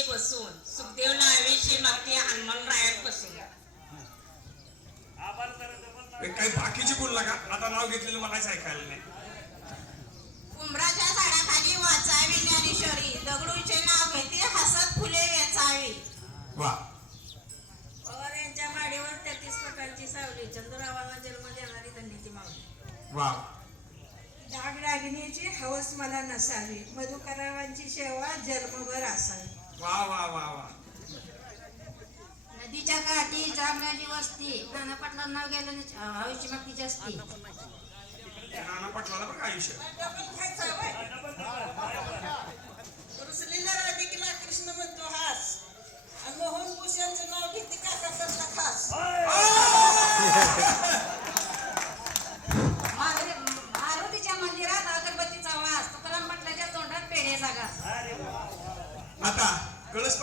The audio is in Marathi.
बसून सुखदेव नावेशी मागते हनुमानरायापासून ए, काही बाकीची बोलला का आता नाव घेतलेलं मलाच ऐकायला नाही. उमराच्या झाडाखाली वाचावी ज्ञानेश्वरी. दगडूचे नाव घेते हसत फुले वेचावी. वा. पवार यांच्या माडीवर तेहतीस प्रकारची सावली. चंद्रावाला जन्म देणारी धन्याची मावली. वा. डागडागिनीची हवस मला नसावी. मधुकरावांची सेवा जन्मभर असावी. वा वा वा वा. नदीच्या काठी जांभळाची वस्ती नाना पाटला नाव गेलं हवेची मागती जास्ती नाना पटलाला पण आयुष्य. ಗಳಿಸ್ಬೇಕು